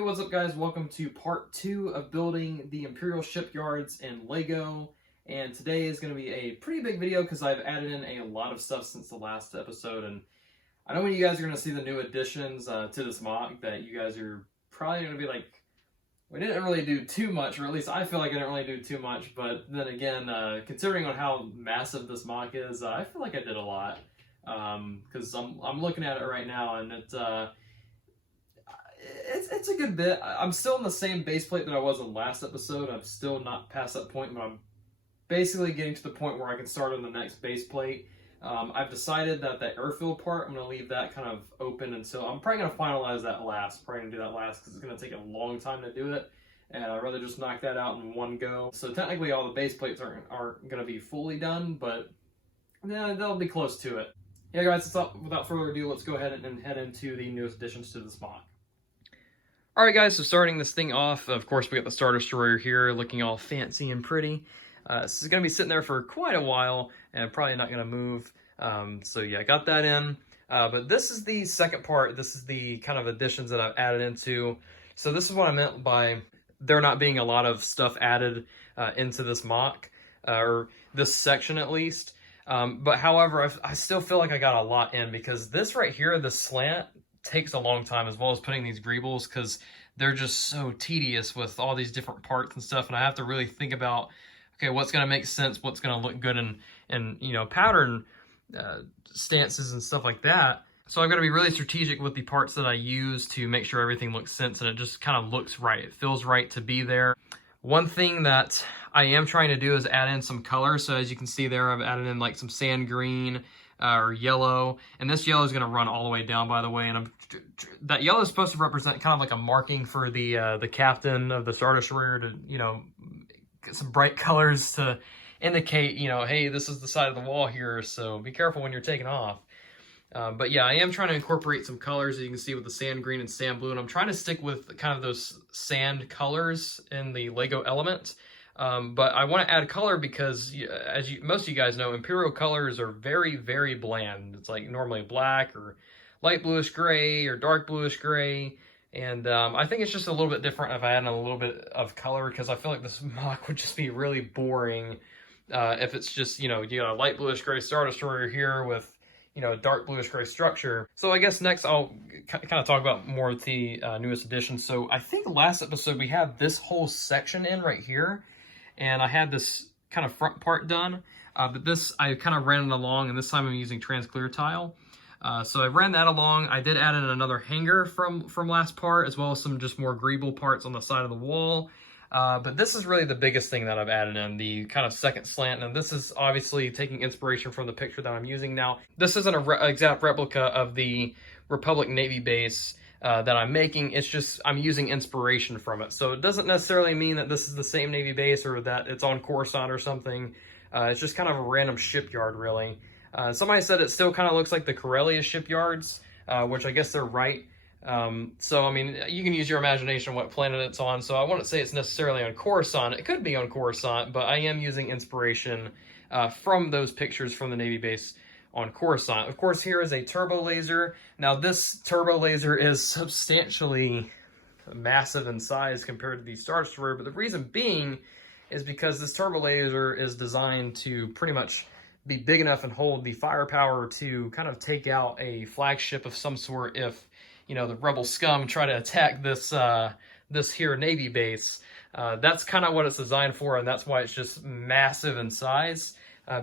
Hey, what's up guys? Welcome to part 2 of building the Imperial Shipyards in Lego. And today is going to be a pretty big video because I've added in a lot of stuff since the last episode. And I know when you guys are going to see the new additions to this mock that you guys are probably going to be like, we didn't really do too much, or at least I feel like I didn't really do too much. But then again, considering on how massive this mock is, I feel like I did a lot. Because I'm looking at it right now and it's a good bit. I'm still in the same base plate that I was in last episode. I'm still not past that point, but I'm basically getting to the point where I can start on the next base plate. I've decided that the airfield part, I'm going to leave that kind of open until, I'm probably going to finalize that last. Probably going to do that last because it's going to take a long time to do it. And I'd rather just knock that out in one go. So technically all the base plates aren't going to be fully done, but yeah, they'll be close to it. Yeah guys, without further ado, let's go ahead and head into the newest additions to this mock. Alright guys, so starting this thing off, of course we got the Star Destroyer here looking all fancy and pretty. This is going to be sitting there for quite a while and probably not going to move. So yeah, got that in. But this is the second part. This is the kind of additions that I've added into. So this is what I meant by there not being a lot of stuff added into this mock, or this section at least. But however, I still feel like I got a lot in because this right here, the slant, takes a long time, as well as putting these greebles, because they're just so tedious with all these different parts and stuff, and I have to really think about, okay, what's going to make sense, what's going to look good in you know, pattern stances and stuff like that. So I've got to be really strategic with the parts that I use to make sure everything looks sense and it just kind of looks right. It feels right to be there. One thing that I am trying to do is add in some color. So as you can see there, I've added in like some sand green, or yellow, and this yellow is going to run all the way down, by the way, and that yellow is supposed to represent kind of like a marking for the captain of the Star Destroyer to, you know, get some bright colors to indicate, you know, hey, this is the side of the wall here, so be careful when you're taking off. But yeah, I am trying to incorporate some colors, as you can see, with the sand green and sand blue, and I'm trying to stick with kind of those sand colors in the Lego element. But I want to add color because, as most of you guys know, Imperial colors are very, very bland. It's like normally black or light bluish gray or dark bluish gray. And I think it's just a little bit different if I add in a little bit of color, because I feel like this mock would just be really boring if it's just, you know, a light bluish gray Star Destroyer here with, you know, dark bluish gray structure. So I guess next I'll kind of talk about more of the newest additions. So I think last episode we had this whole section in right here. And I had this kind of front part done, but this, I kind of ran it along, and this time I'm using trans-clear tile. So I ran that along. I did add in another hanger from last part, as well as some just more greeble parts on the side of the wall. But this is really the biggest thing that I've added in, the kind of second slant. And this is obviously taking inspiration from the picture that I'm using now. This isn't an exact replica of the Republic Navy base that I'm making. It's just I'm using inspiration from it. So it doesn't necessarily mean that this is the same Navy base or that it's on Coruscant or something. It's just kind of a random shipyard, really. Somebody said it still kind of looks like the Corellia shipyards, which I guess they're right. So, I mean, you can use your imagination what planet it's on. So I wouldn't say it's necessarily on Coruscant. It could be on Coruscant, but I am using inspiration from those pictures from the Navy base on Coruscant. Of course, here is a turbo laser. Now, this turbo laser is substantially massive in size compared to the Star Destroyer, but the reason being is because this turbo laser is designed to pretty much be big enough and hold the firepower to kind of take out a flagship of some sort if, you know, the rebel scum try to attack this this here Navy base. That's kind of what it's designed for, and that's why it's just massive in size.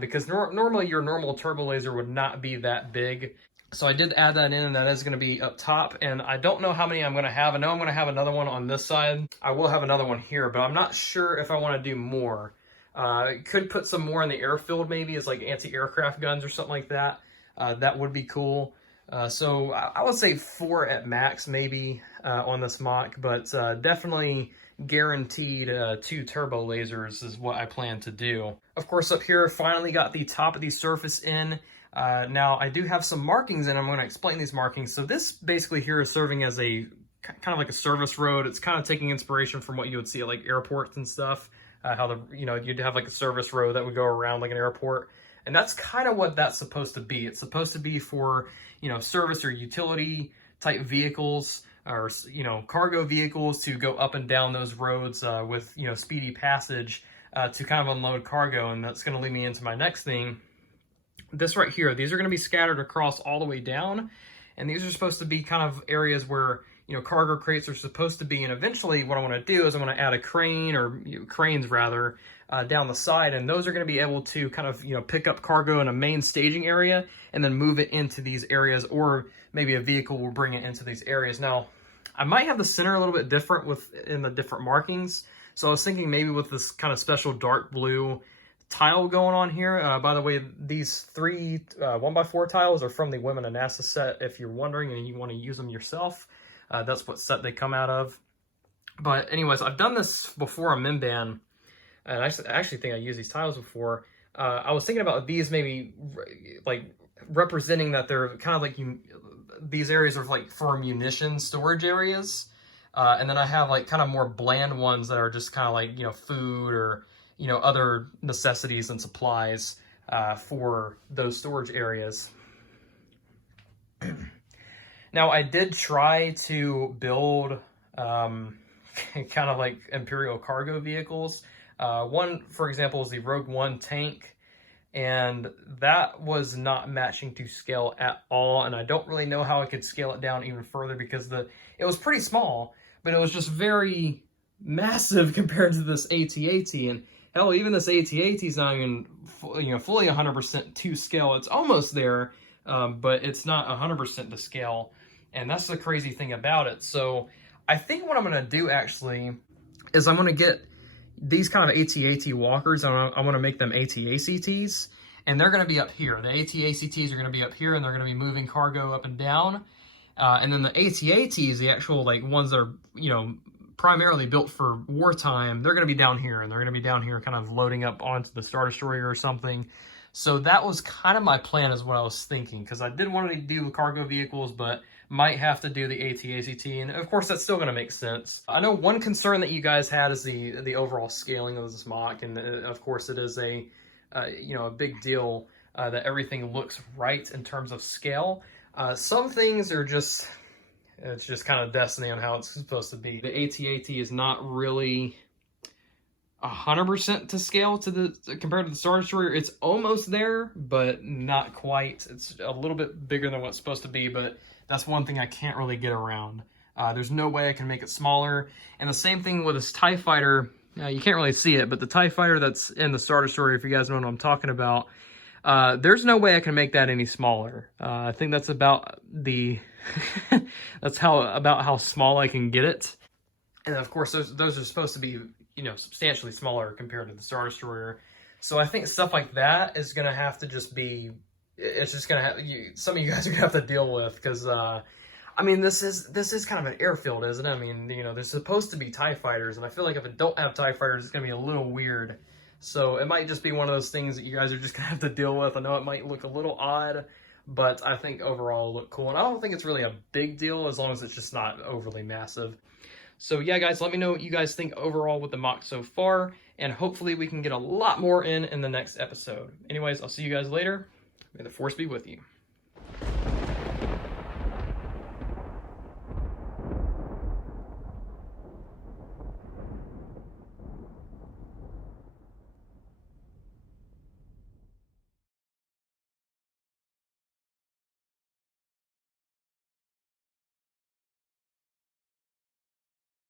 Because normally your normal turbo laser would not be that big. So I did add that in, and that is going to be up top. And I don't know how many I'm going to have. I know I'm going to have another one on this side. I will have another one here, but I'm not sure if I want to do more. Could put some more in the airfield maybe as like anti-aircraft guns or something like that. That would be cool. So I would say 4 at max maybe on this mock, but definitely guaranteed 2 turbo lasers is what I plan to do. Of course, up here, finally got the top of the surface in. Now, I do have some markings, and I'm going to explain these markings. So this basically here is serving as a kind of like a service road. It's kind of taking inspiration from what you would see at like airports and stuff. How you'd have like a service road that would go around like an airport. And that's kind of what that's supposed to be. It's supposed to be for, you know, service or utility type vehicles or cargo vehicles to go up and down those roads with speedy passage to kind of unload cargo. And that's going to lead me into my next thing. This right here, these are going to be scattered across all the way down, and these are supposed to be kind of areas where cargo crates are supposed to be. And eventually what I want to do is I want to add a crane, or cranes rather, down the side, and those are going to be able to kind of pick up cargo in a main staging area and then move it into these areas, or maybe a vehicle will bring it into these areas. Now I might have the center a little bit different in the different markings, so I was thinking maybe with this kind of special dark blue tile going on here. By the way, these 3 1x4 tiles are from the Women of NASA set, if you're wondering and you want to use them yourself. That's what set they come out of. But anyways, I've done this before on Minban, and I actually think I used these tiles before. I was thinking about these maybe like representing that they're kind of like these areas are like for munition storage areas, and then I have like kind of more bland ones that are just kind of like food or other necessities and supplies for those storage areas. Now I did try to build kind of like Imperial cargo vehicles. One, for example, is the Rogue One tank, and that was not matching to scale at all, and I don't really know how I could scale it down even further because it was pretty small, but it was just very massive compared to this AT-AT. And hell, even this AT-AT is not even fully 100% to scale. It's almost there, but it's not 100% to scale, and that's the crazy thing about it. So I think what I'm going to do actually is I'm going to get these kind of AT-AT walkers, and I want to make them AT-ACTs, and they're going to be up here. The AT-ACTs are going to be up here, and they're going to be moving cargo up and down. And then the AT-ATs, the actual like ones that are primarily built for wartime, they're going to be down here, and they're going to be down here kind of loading up onto the Star Destroyer or something. So that was kind of my plan, is what I was thinking, because I did want to do cargo vehicles, but might have to do the AT-ACT, and of course that's still going to make sense. I know one concern that you guys had is the overall scaling of this mock, and of course it is a big deal that everything looks right in terms of scale. Some things are just, it's just kind of destiny on how it's supposed to be. The AT-AT is not really 100% to scale compared to the Star Destroyer. It's almost there, but not quite. It's a little bit bigger than what it's supposed to be, but that's one thing I can't really get around. There's no way I can make it smaller. And the same thing with this TIE Fighter. You can't really see it, but the TIE Fighter that's in the Star Destroyer, if you guys know what I'm talking about, there's no way I can make that any smaller. I think that's about about how small I can get it. And of course, those are supposed to be substantially smaller compared to the Star Destroyer. So I think stuff like that is going to have to just be, it's just going to have, some of you guys are going to have to deal with, because, I mean, this is kind of an airfield, isn't it? I mean, there's supposed to be TIE Fighters, and I feel like if it don't have TIE Fighters, it's going to be a little weird. So it might just be one of those things that you guys are just going to have to deal with. I know it might look a little odd, but I think overall it'll look cool. And I don't think it's really a big deal as long as it's just not overly massive. So yeah, guys, let me know what you guys think overall with the mock so far, and hopefully we can get a lot more in the next episode. Anyways, I'll see you guys later. May the Force be with you.